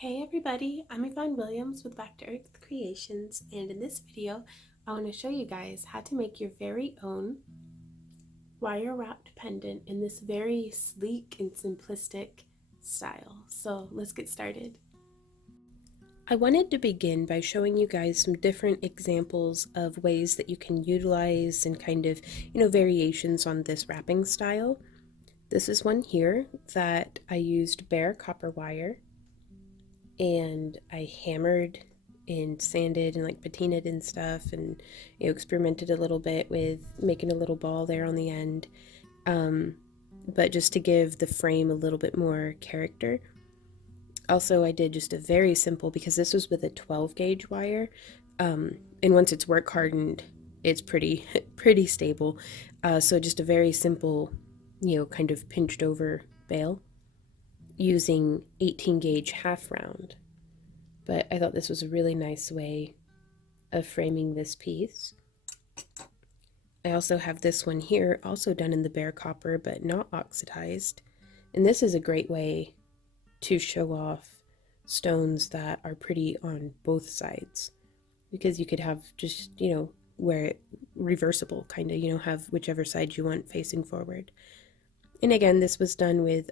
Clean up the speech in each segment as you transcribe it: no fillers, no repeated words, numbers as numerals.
Hey everybody, I'm Yvonne Williams with Back to Earth Creations, and in this video I want to show you guys how to make your very own wire wrapped pendant in this very sleek and simplistic style. So let's get started. I wanted to begin by showing you guys some different examples of ways that you can utilize and kind of, variations on this wrapping style. This is one here that I used bare copper wire, and I hammered and sanded and like patinaed and stuff, and experimented a little bit with making a little ball there on the end, but just to give the frame a little bit more character. Also, I did just a very simple, because this was with a 12 gauge wire, and once it's work hardened it's pretty pretty stable, so just a very simple kind of pinched over bail using 18 gauge half round. But I thought this was a really nice way of framing this piece. I also have this one here, also done in the bare copper but not oxidized, and this is a great way to show off stones that are pretty on both sides, because you could have just where it reversible, kind of have whichever side you want facing forward. And again, this was done with,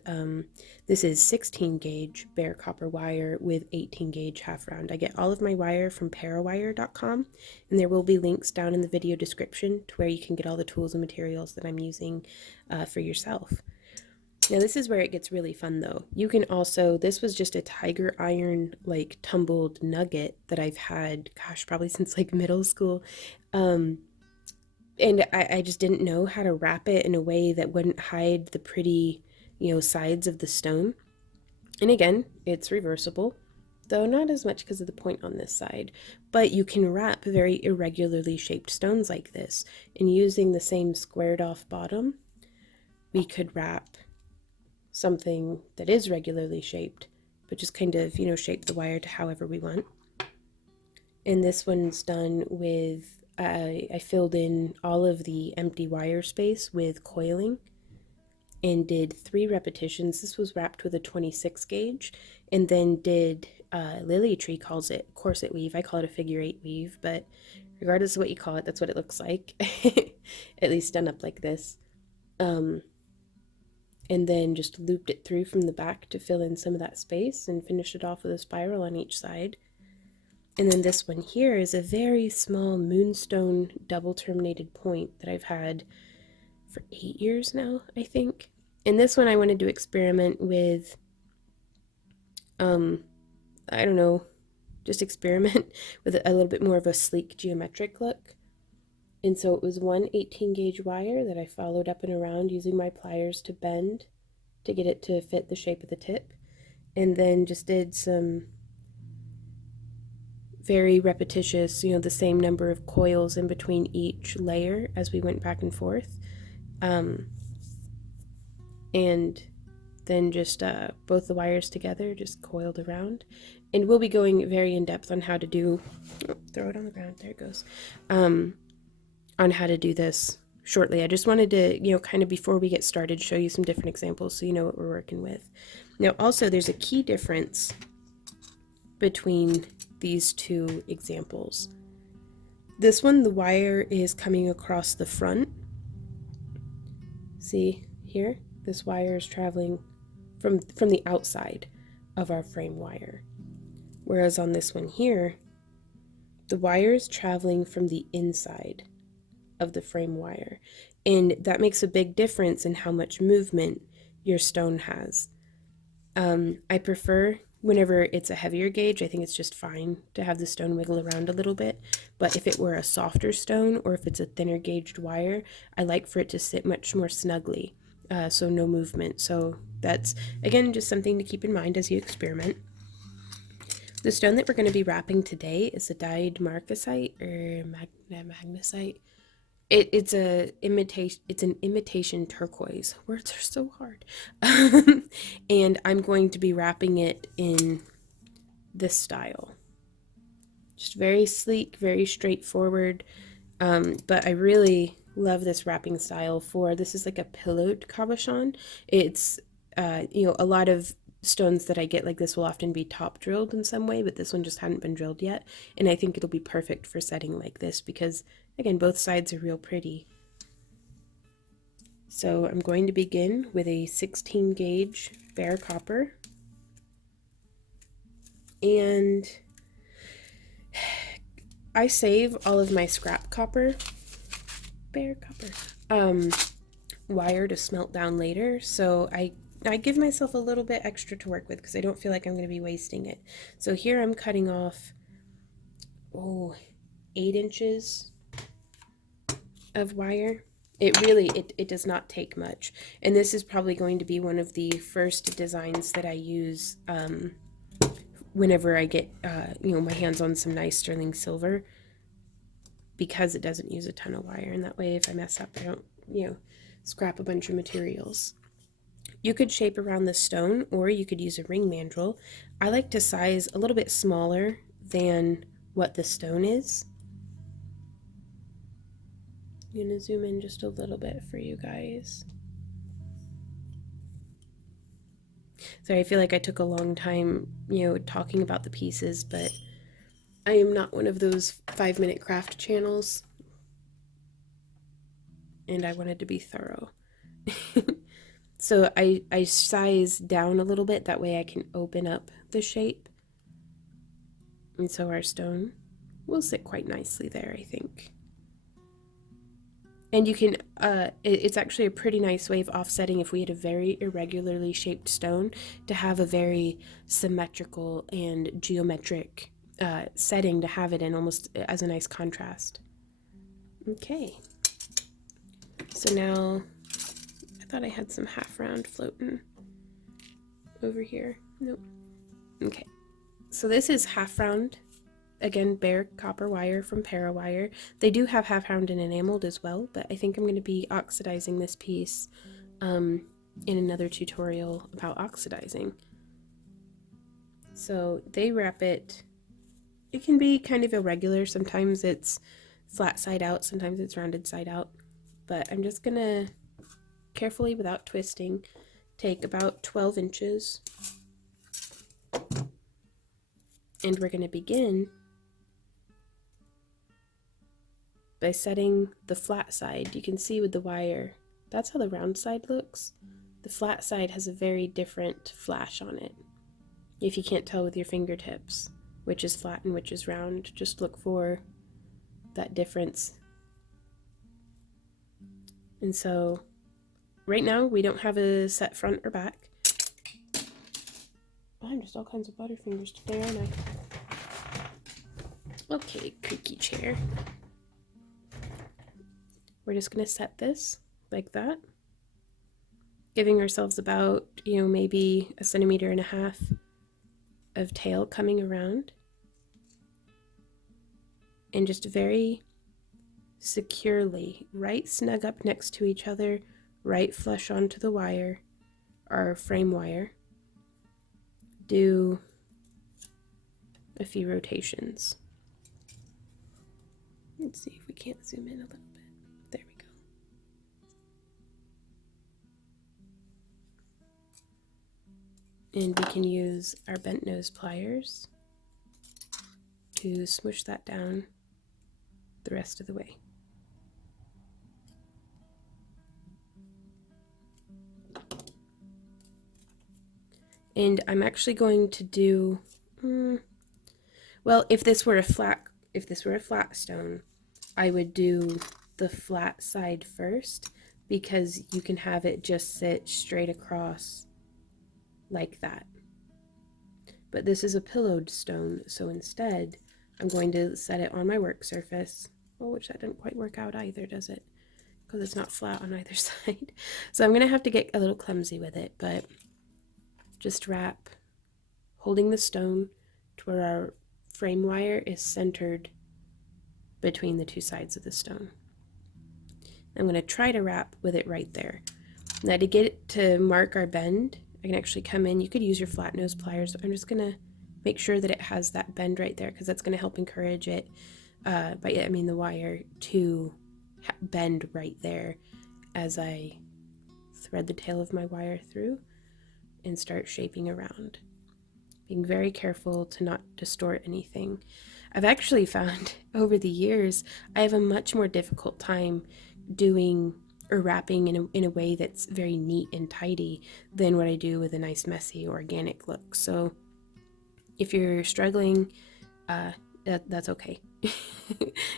this is 16 gauge bare copper wire with 18 gauge half round. I get all of my wire from parawire.com, and there will be links down in the video description to where you can get all the tools and materials that I'm using for yourself. Now this is where it gets really fun though. You can also, this was just a tiger iron like tumbled nugget that I've had, gosh, probably since like middle school. And I just didn't know how to wrap it in a way that wouldn't hide the pretty, sides of the stone. And again, it's reversible, though not as much because of the point on this side. But you can wrap very irregularly shaped stones like this. And using the same squared off bottom, we could wrap something that is regularly shaped, but just kind of, shape the wire to however we want. And this one's done with, I filled in all of the empty wire space with coiling and did 3 repetitions. This was wrapped with a 26 gauge, and then did, Lily Tree calls it corset weave. I call it a figure 8 weave, but regardless of what you call it, that's what it looks like, at least done up like this. And then just looped it through from the back to fill in some of that space, and finished it off with a spiral on each side. And then this one here is a very small moonstone double terminated point that I've had for 8 years now, I think. And this one I wanted to experiment with, I don't know, just experiment with a little bit more of a sleek geometric look. And so it was one 18 gauge wire that I followed up and around using my pliers to bend to get it to fit the shape of the tip. And then just did some very repetitious, the same number of coils in between each layer as we went back and forth. And then just both the wires together, just coiled around. And we'll be going very in depth on how to do, throw it on the ground, there it goes, on how to do this shortly. I just wanted to, kind of before we get started, show you some different examples so you know what we're working with. Now also there's a key difference between these two examples. This one, the wire is coming across the front. See here, this wire is traveling from the outside of our frame wire, whereas on this one here, the wire is traveling from the inside of the frame wire, and that makes a big difference in how much movement your stone has. I prefer, whenever it's a heavier gauge, I think it's just fine to have the stone wiggle around a little bit, but if it were a softer stone, or if it's a thinner gauged wire, I like for it to sit much more snugly, so no movement. So that's, again, just something to keep in mind as you experiment. The stone that we're going to be wrapping today is a dyed marcasite, or magnesite. It's an imitation turquoise. Words are so hard. And I'm going to be wrapping it in this style. Just very sleek, very straightforward. But I really love this wrapping style for, this is like a pillowed cabochon. It's, a lot of stones that I get like this will often be top drilled in some way, but this one just hadn't been drilled yet. And I think it'll be perfect for setting like this because, again, both sides are real pretty. So I'm going to begin with a 16 gauge bare copper. And I save all of my scrap copper, bare copper, wire to smelt down later. So I give myself a little bit extra to work with because I don't feel like I'm going to be wasting it. So here I'm cutting off, 8 inches of wire. It does not take much. And this is probably going to be one of the first designs that I use whenever I get, my hands on some nice sterling silver, because it doesn't use a ton of wire. And that way, if I mess up, I don't, scrap a bunch of materials. You could shape around the stone, or you could use a ring mandrel. I like to size a little bit smaller than what the stone is. I'm going to zoom in just a little bit for you guys. Sorry, I feel like I took a long time, talking about the pieces, but I am not one of those 5-minute craft channels, and I wanted to be thorough. So I size down a little bit, that way I can open up the shape. And so our stone will sit quite nicely there, I think. And you can, it's actually a pretty nice way of offsetting if we had a very irregularly shaped stone to have a very symmetrical and geometric setting to have it in, almost as a nice contrast. Okay. So now, I thought I had some half round floating over here. Nope. Okay. So this is half round. Again, bare copper wire from Parawire. They do have half round and enameled as well, but I think I'm going to be oxidizing this piece in another tutorial about oxidizing. So they wrap it. It can be kind of irregular. Sometimes it's flat side out, sometimes it's rounded side out. But I'm just going to carefully, without twisting, take about 12 inches. And we're going to begin by setting the flat side. You can see with the wire, that's how the round side looks. The flat side has a very different flash on it. If you can't tell with your fingertips which is flat and which is round, just look for that difference. And so right now we don't have a set front or back. Oh, I'm just all kinds of butterfingers today, aren't I? Okay, creaky chair. We're just going to set this like that, giving ourselves about, maybe 1.5 centimeters of tail coming around. And just very securely, right snug up next to each other, right flush onto the wire, our frame wire, do a few rotations. Let's see if we can't zoom in a little bit. There we go. And we can use our bent nose pliers to smush that down the rest of the way. And I'm actually going to do, well, if this were a flat stone, I would do the flat side first, because you can have it just sit straight across like that. But this is a pillowed stone, so instead I'm going to set it on my work surface. Oh, which that didn't quite work out either, does it? Because it's not flat on either side. So I'm going to have to get a little clumsy with it, but just wrap, holding the stone to where our frame wire is centered between the two sides of the stone. I'm going to try to wrap with it right there. Now to get it to mark our bend, I can actually come in. You could use your flat nose pliers. I'm just going to make sure that it has that bend right there, because that's going to help encourage it, the wire to bend right there as I thread the tail of my wire through and start shaping around, being very careful to not distort anything. I've actually found over the years I have a much more difficult time doing or wrapping in a way that's very neat and tidy than what I do with a nice messy organic look. So if you're struggling, that's okay.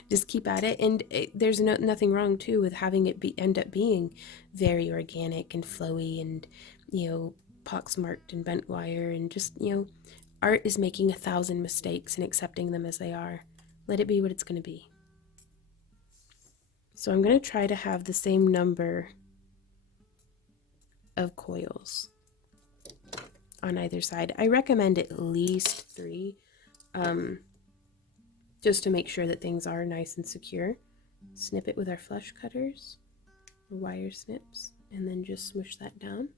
Just keep at it, and there's nothing wrong too with having it end up being very organic and flowy and, poxmarked and bent wire, and just, art is making 1,000 mistakes and accepting them as they are. Let it be what it's going to be. So I'm going to try to have the same number of coils on either side. I recommend at least 3, just to make sure that things are nice and secure. Snip it with our flush cutters, or wire snips, and then just smoosh that down.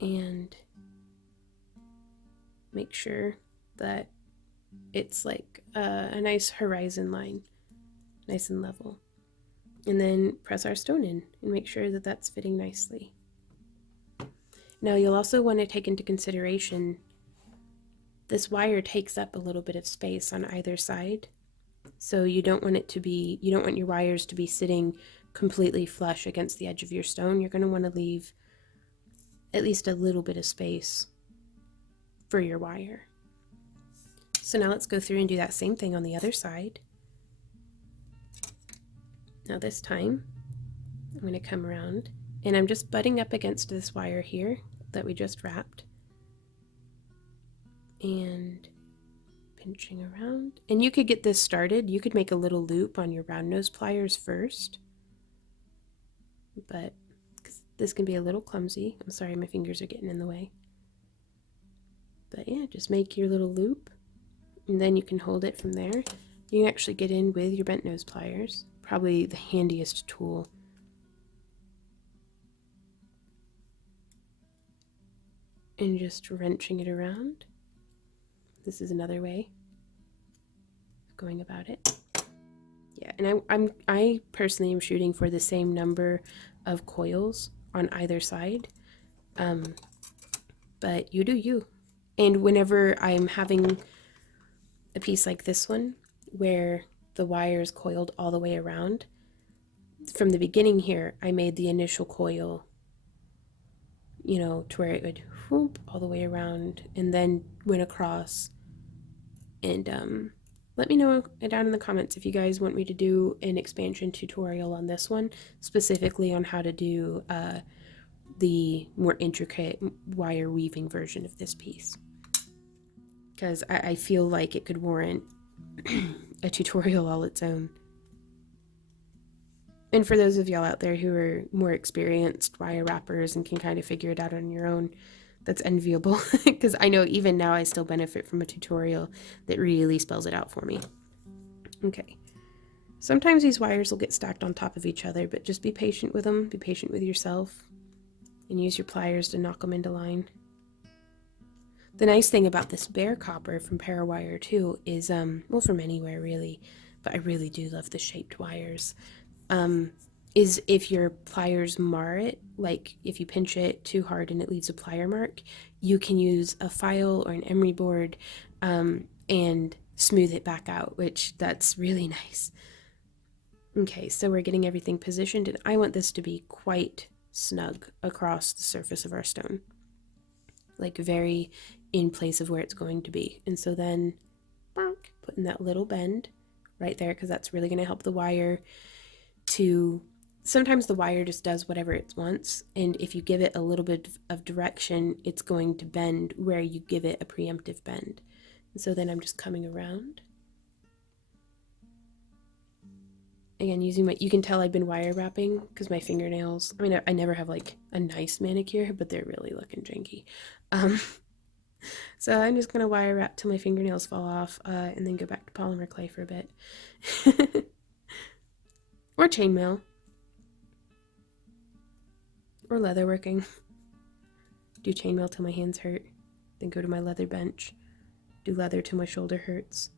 And make sure that it's like a nice horizon line, nice and level. And then press our stone in and make sure that that's fitting nicely. Now you'll also want to take into consideration this wire takes up a little bit of space on either side. So you don't want your wires to be sitting completely flush against the edge of your stone. You're going to want to leave at least a little bit of space for your wire. So now let's go through and do that same thing on the other side. Now this time I'm going to come around and I'm just butting up against this wire here that we just wrapped and pinching around. And you could get this started. You could make a little loop on your round nose pliers first, but this can be a little clumsy. I'm sorry, my fingers are getting in the way. But yeah, just make your little loop and then you can hold it from there. You can actually get in with your bent nose pliers, probably the handiest tool. And just wrenching it around. This is another way of going about it. Yeah, and I personally am shooting for the same number of coils on either side, but you do you. And whenever I'm having a piece like this one, where the wire is coiled all the way around, from the beginning here, I made the initial coil, to where it would whoop all the way around and then went across. And let me know down in the comments if you guys want me to do an expansion tutorial on this one, specifically on how to do the more intricate wire weaving version of this piece, because I feel like it could warrant a tutorial all its own. And for those of y'all out there who are more experienced wire wrappers and can kind of figure it out on your own, that's enviable, because I know even now I still benefit from a tutorial that really spells it out for me. Okay, sometimes these wires will get stacked on top of each other, but just be patient with them, be patient with yourself, and use your pliers to knock them into line. The nice thing about this bare copper from Parawire too is, well, from anywhere really, but I really do love the shaped wires, is if your pliers mar it, like if you pinch it too hard and it leaves a plier mark, you can use a file or an emery board and smooth it back out, which that's really nice. Okay, so we're getting everything positioned, and I want this to be quite snug across the surface of our stone, like very in place of where it's going to be. And so then putting that little bend right there, because that's really going to help the wire to, sometimes the wire just does whatever it wants, and if you give it a little bit of direction, it's going to bend where you give it a preemptive bend. And so then I'm just coming around. Again, using you can tell I've been wire wrapping because my fingernails, I mean, I never have like a nice manicure, but they're really looking janky. So I'm just going to wire wrap till my fingernails fall off, and then go back to polymer clay for a bit. Or chainmail. Or leatherworking. Do chainmail till my hands hurt, then go to my leather bench. Do leather till my shoulder hurts,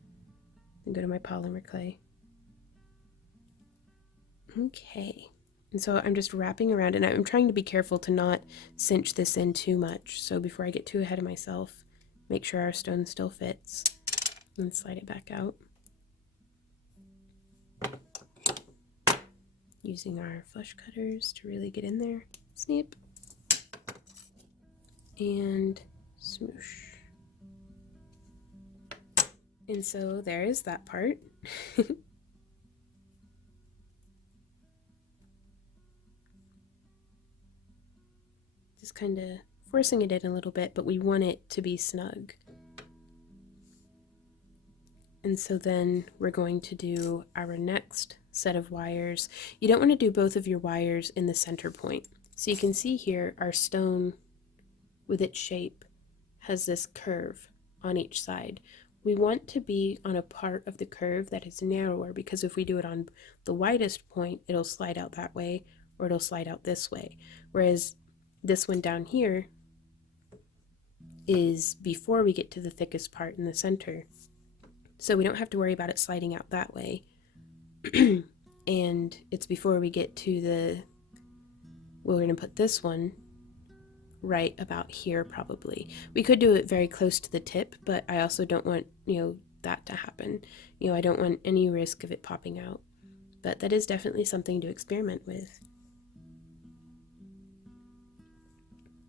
then go to my polymer clay. Okay, And so I'm just wrapping around, and I'm trying to be careful to not cinch this in too much. So before I get too ahead of myself, make sure our stone still fits and slide it back out. Using our flush cutters to really get in there. Snip. And smoosh. And so there is that part. Just kind of forcing it in a little bit, but we want it to be snug. And so then we're going to do our next set of wires. You don't want to do both of your wires in the center point. So you can see here our stone with its shape has this curve on each side. We want to be on a part of the curve that is narrower, because if we do it on the widest point, it'll slide out that way or it'll slide out this way. Whereas this one down here is before we get to the thickest part in the center. So we don't have to worry about it sliding out that way. And it's before we get to the, well, we're going to put this one right about here probably. We could do it very close to the tip, but I also don't want, that to happen. I don't want any risk of it popping out. But that is definitely something to experiment with.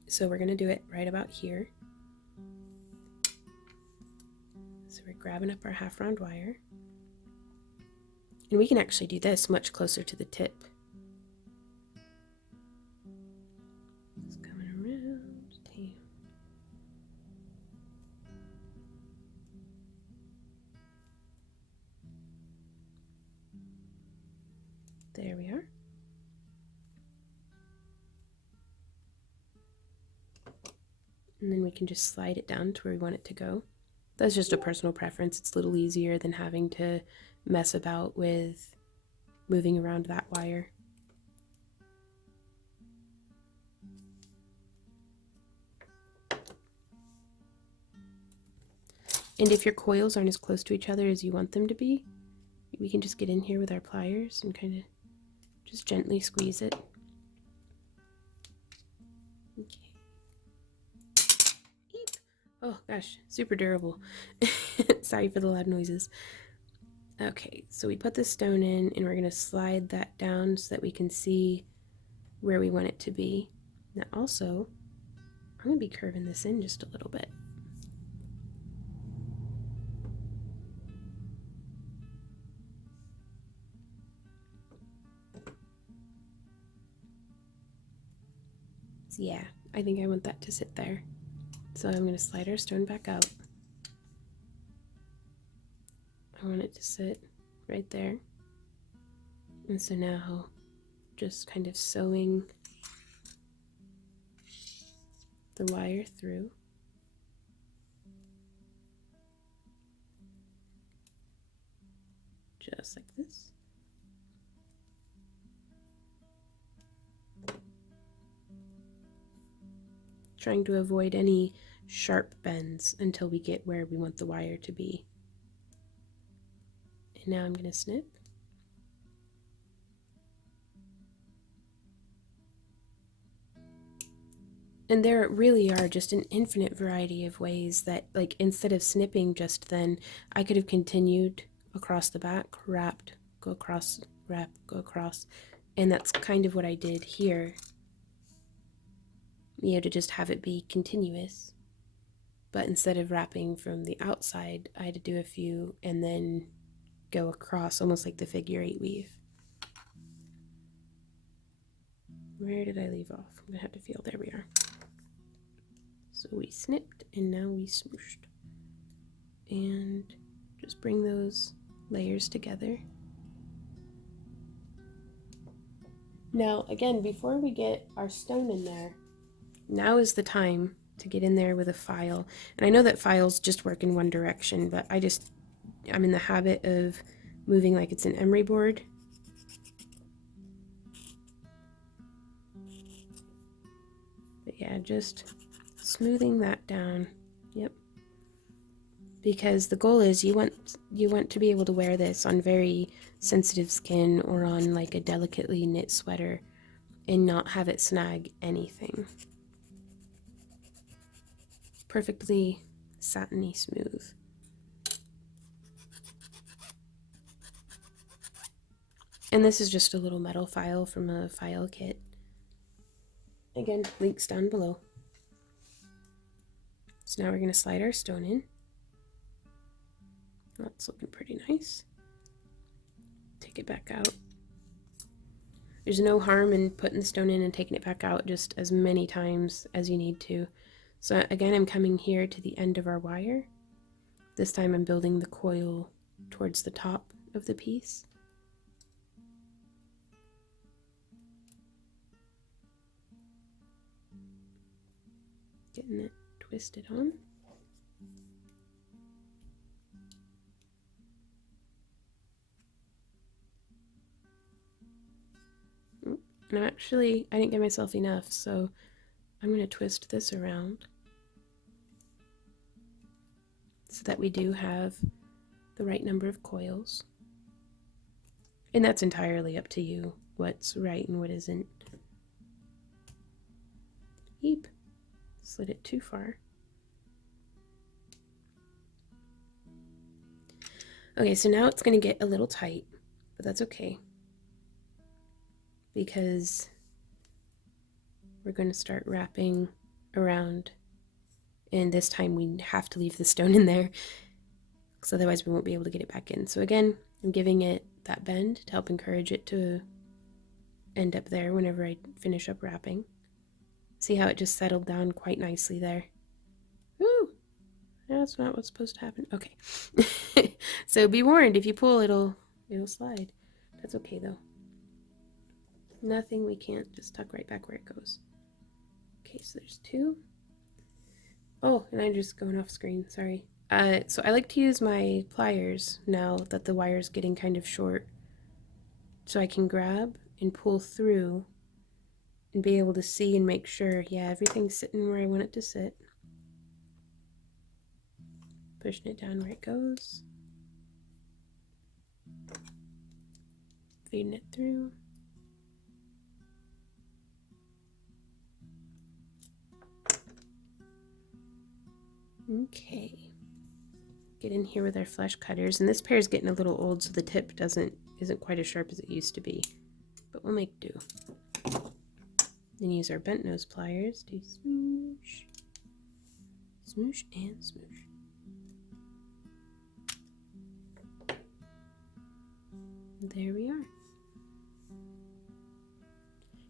So we're going to do it right about here. So we're grabbing up our half round wire. And we can actually do this much closer to the tip. It's coming around. There we are. And then we can just slide it down to where we want it to go. That's just a personal preference. It's a little easier than having to mess about with moving around that wire. And if your coils aren't as close to each other as you want them to be, we can just get in here with our pliers and kind of just gently squeeze it. Okay. Eep. Oh gosh, super durable. Sorry for the loud noises. Okay, so we put the stone in and we're going to slide that down so that we can see where we want it to be. Now also, I'm going to be curving this in just a little bit. So yeah, I think I want that to sit there. So I'm going to slide our stone back out. I want it to sit right there. And so now just kind of sewing the wire through. Just like this. Trying to avoid any sharp bends until we get where we want the wire to be. And now I'm going to snip. And there really are just an infinite variety of ways that, like, instead of snipping just then, I could have continued across the back, wrapped, go across, wrap, go across. And that's kind of what I did here. To just have it be continuous. But instead of wrapping from the outside, I had to do a few and then go across, almost like the figure 8 weave. Where did I leave off? I'm gonna have to feel. There we are. So we snipped and now we smooshed. And just bring those layers together. Now, again, before we get our stone in there, now is the time to get in there with a file. And I know that files just work in one direction, but I'm in the habit of moving like it's an emery board. But yeah, just smoothing that down. Yep. Because the goal is you want to be able to wear this on very sensitive skin or on like a delicately knit sweater and not have it snag anything. Perfectly satiny smooth. And this is just a little metal file from a file kit. Again, links down below. So now we're going to slide our stone in. That's looking pretty nice. Take it back out. There's no harm in putting the stone in and taking it back out just as many times as you need to. So again, I'm coming here to the end of our wire. This time I'm building the coil towards the top of the piece. Getting it twisted on. And I didn't give myself enough, so I'm going to twist this around so that we do have the right number of coils. And that's entirely up to you, what's right and what isn't. Eep, slid it too far. Okay, so now it's going to get a little tight, but that's okay, because we're going to start wrapping around, and this time we have to leave the stone in there, because otherwise we won't be able to get it back in. So again, I'm giving it that bend to help encourage it to end up there whenever I finish up wrapping. See how it just settled down quite nicely there. Woo! That's not what's supposed to happen. Okay. So be warned, if you pull, it'll slide. That's okay though. Nothing we can't just tuck right back where it goes. Okay, so there's two. Oh, and I'm just going off screen, sorry. So I like to use my pliers now that the wire's getting kind of short, so I can grab and pull through and be able to see and make sure, yeah, everything's sitting where I want it to sit. Pushing it down where it goes. Feeding it through. Okay. Get in here with our flesh cutters, and this pair is getting a little old, so the tip isn't quite as sharp as it used to be, but we'll make do. Then use our bent nose pliers to smoosh, smoosh, and smoosh. There we are.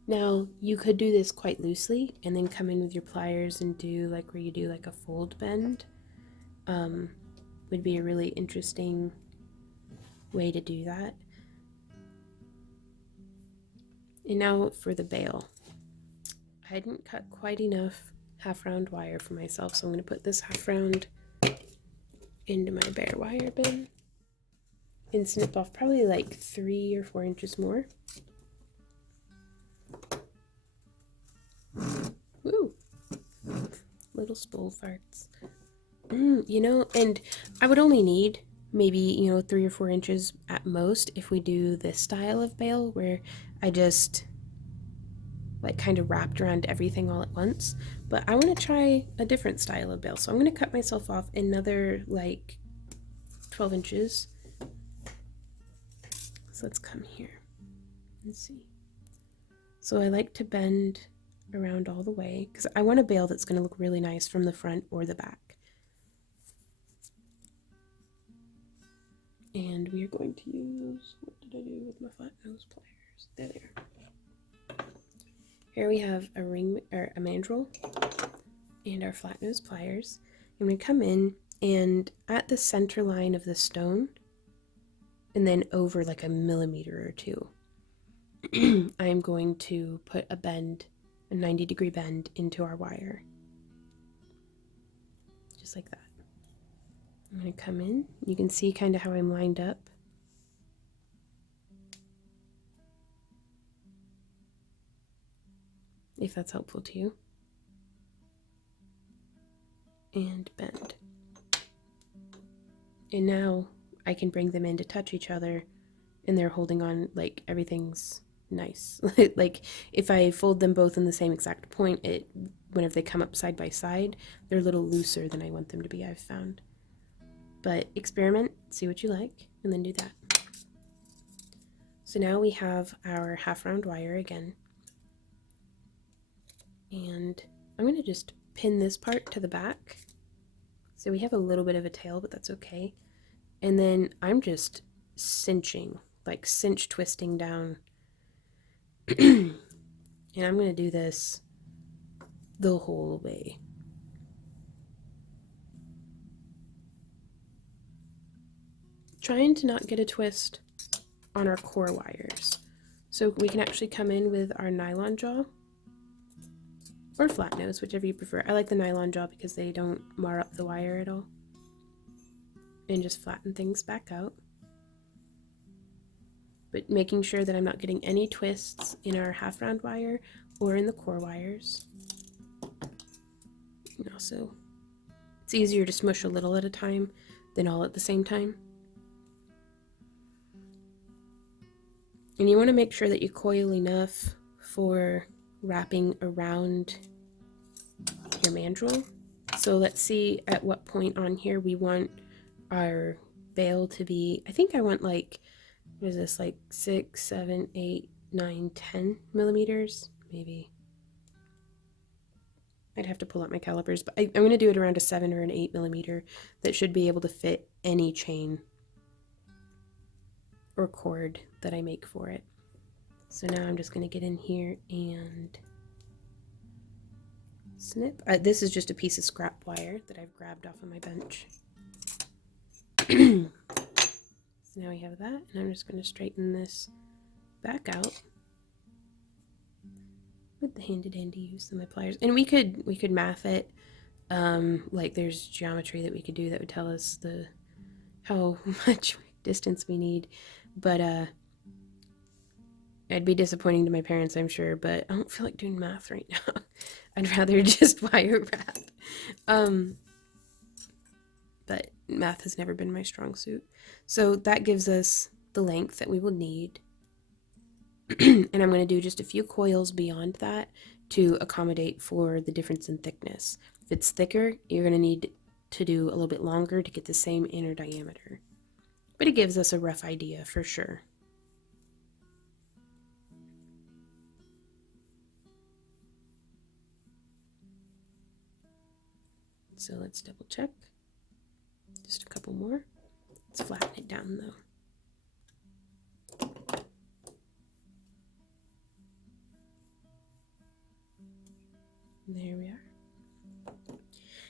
Now you could do this quite loosely and then come in with your pliers and do like where you do like a fold bend. Would be a really interesting way to do that. And now for the bail. I didn't cut quite enough half-round wire for myself, so I'm going to put this half-round into my bare wire bin and snip off probably like 3 or 4 inches more. Woo! Little spool farts. You know, and I would only need maybe, 3 or 4 inches at most if we do this style of bail where I just like kind of wrapped around everything all at once. But I want to try a different style of bail, so I'm going to cut myself off another like 12 inches. So let's come here and see. So I like to bend around all the way because I want a bail that's going to look really nice from the front or the back. And we are going to use, what did I do with my flat nose pliers? There they are. Here we have a mandrel and our flat nose pliers. I'm going to come in and at the center line of the stone, and then over like a millimeter or two, I'm going to put a 90-degree bend into our wire. Just like that. I'm going to come in. You can see kind of how I'm lined up. If that's helpful to you. And bend. And now I can bring them in to touch each other, and they're holding on like everything's nice. Like if I fold them both in the same exact point, whenever they come up side by side, they're a little looser than I want them to be, I've found. But experiment, see what you like, and then do that. So now we have our half round wire again. And I'm going to just pin this part to the back. So we have a little bit of a tail, but that's okay. And then I'm just cinching, like cinch twisting down. And I'm going to do this the whole way. Trying to not get a twist on our core wires. So we can actually come in with our nylon jaw or flat nose, whichever you prefer. I like the nylon jaw because they don't mar up the wire at all. And just flatten things back out. But making sure that I'm not getting any twists in our half round wire or in the core wires. And also, it's easier to smush a little at a time than all at the same time. And you want to make sure that you coil enough for wrapping around your mandrel. So let's see at what point on here we want our veil to be. I think I want like, what is this, like 6, 7, 8, 9, 10 millimeters, maybe. I'd have to pull out my calipers, but I'm going to do it around a 7 or an 8 millimeter. That should be able to fit any chain or cord that I make for it. So now I'm just going to get in here and snip. This is just a piece of scrap wire that I've grabbed off of my bench. So now we have that, and I'm just going to straighten this back out with the handy dandy use of my pliers. And we could math it. Like there's geometry that we could do that would tell us how much distance we need, but I'd be disappointing to my parents, I'm sure, but I don't feel like doing math right now. I'd rather just wire wrap. But math has never been my strong suit. So that gives us the length that we will need. And I'm going to do just a few coils beyond that to accommodate for the difference in thickness. If it's thicker, you're going to need to do a little bit longer to get the same inner diameter. But it gives us a rough idea for sure. So let's double check. Just a couple more. Let's flatten it down though. There we are.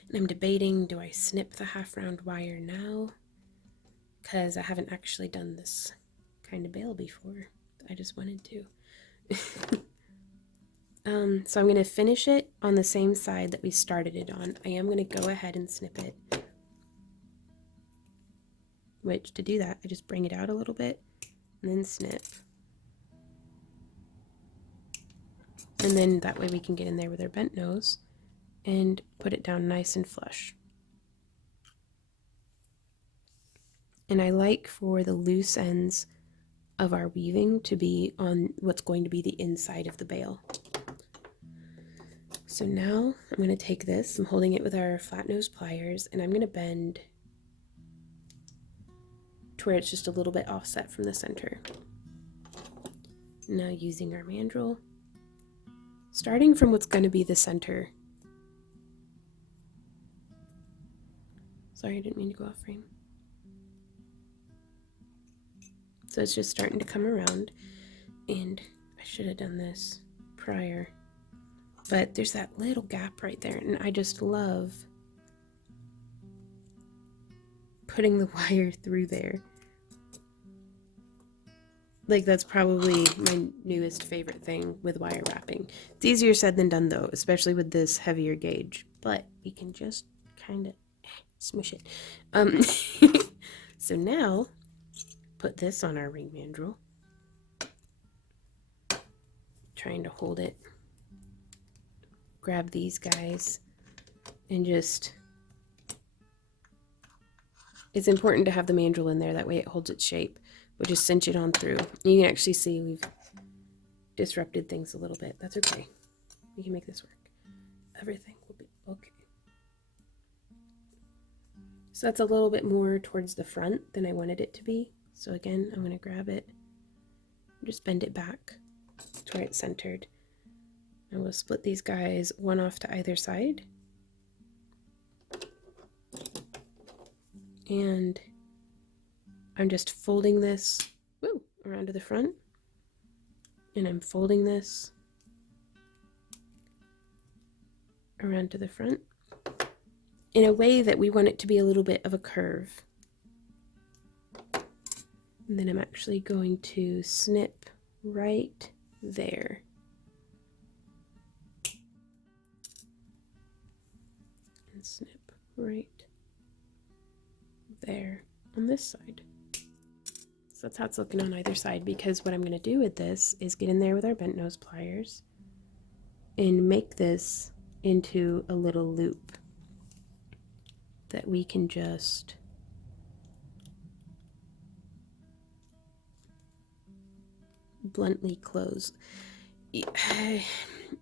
And I'm debating, do I snip the half round wire now? Because I haven't actually done this kind of bail before. I just wanted to. So I'm going to finish it on the same side that we started it on. I am going to go ahead and snip it. Which, to do that, I just bring it out a little bit and then snip. And then that way we can get in there with our bent nose and put it down nice and flush. And I like for the loose ends of our weaving to be on what's going to be the inside of the bail. So now I'm going to take this, I'm holding it with our flat nose pliers, and I'm going to bend to where it's just a little bit offset from the center. Now using our mandrel, starting from what's going to be the center. Sorry, I didn't mean to go off frame. So it's just starting to come around, and I should have done this prior, but there's that little gap right there, and I just love putting the wire through there. Like, that's probably my newest favorite thing with wire wrapping. It's easier said than done though, especially with this heavier gauge, but we can just kind of smush it. So now put this on our ring mandrel, trying to hold it, grab these guys, and just, it's important to have the mandrel in there, that way it holds its shape. We'll just cinch it on through. You can actually see we've disrupted things a little bit. That's okay. We can make this work. Everything will be okay. So that's a little bit more towards the front than I wanted it to be. So again, I'm going to grab it, just bend it back to where it's centered. And we'll split these guys one off to either side. And I'm just folding this around to the front. And I'm folding this around to the front in a way that we want it to be a little bit of a curve. And then I'm actually going to snip right there. And snip right there on this side. So that's how it's looking on either side, because what I'm going to do with this is get in there with our bent nose pliers and make this into a little loop that we can just bluntly close.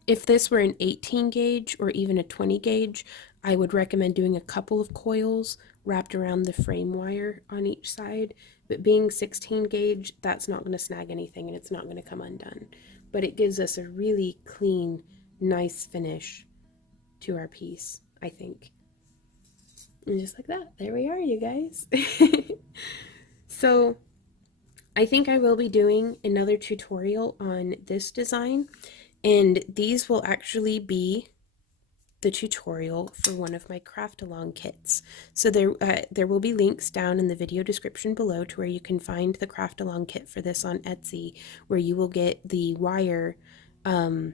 If this were an 18 gauge or even a 20 gauge, I would recommend doing a couple of coils wrapped around the frame wire on each side. But being 16 gauge, that's not going to snag anything and it's not going to come undone. But it gives us a really clean, nice finish to our piece, I think. And just like that, there we are, you guys. So I think I will be doing another tutorial on this design, and these will actually be the tutorial for one of my craft along kits. So there will be links down in the video description below to where you can find the craft along kit for this on Etsy, where you will get the wire in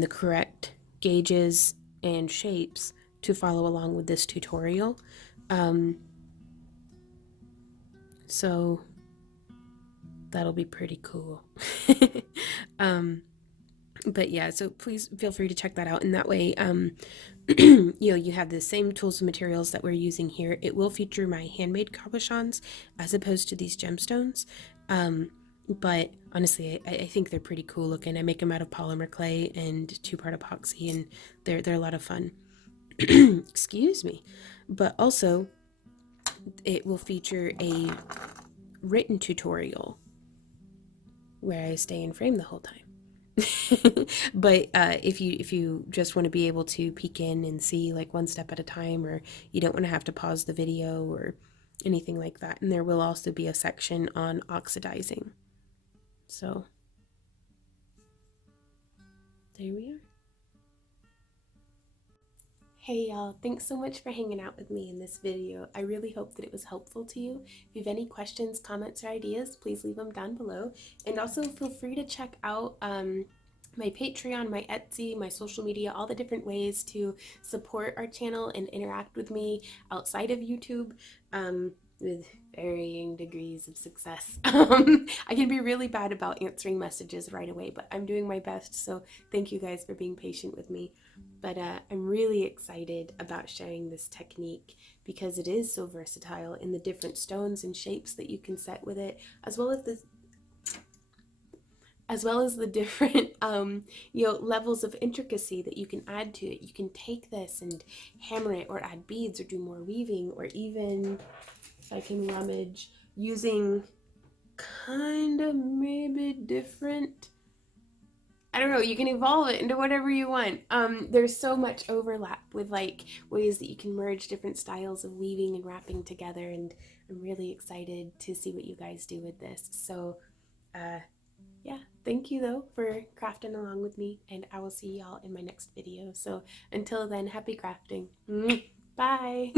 the correct gauges and shapes to follow along with this tutorial. So that'll be pretty cool. But yeah, so please feel free to check that out. And that way, you have the same tools and materials that we're using here. It will feature my handmade cabochons as opposed to these gemstones. But honestly, I think they're pretty cool looking. I make them out of polymer clay and 2-part epoxy, and they're a lot of fun. Excuse me. But also, it will feature a written tutorial where I stay in frame the whole time. But if you just want to be able to peek in and see like one step at a time, or you don't want to have to pause the video or anything like that, and there will also be a section on oxidizing. So there we are. Hey y'all, thanks so much for hanging out with me in this video. I really hope that it was helpful to you. If you have any questions, comments, or ideas, please leave them down below. And also feel free to check out my Patreon, my Etsy, my social media, all the different ways to support our channel and interact with me outside of YouTube with varying degrees of success. I can be really bad about answering messages right away, but I'm doing my best, so thank you guys for being patient with me. But I'm really excited about sharing this technique because it is so versatile in the different stones and shapes that you can set with it, as well as the different levels of intricacy that you can add to it. You can take this and hammer it, or add beads, or do more weaving, or even, if I can rummage, using kind of maybe different, I don't know, you can evolve it into whatever you want. There's so much overlap with like ways that you can merge different styles of weaving and wrapping together, and I'm really excited to see what you guys do with this. So yeah, thank you though for crafting along with me, and I will see y'all in my next video. So until then, happy crafting. Bye.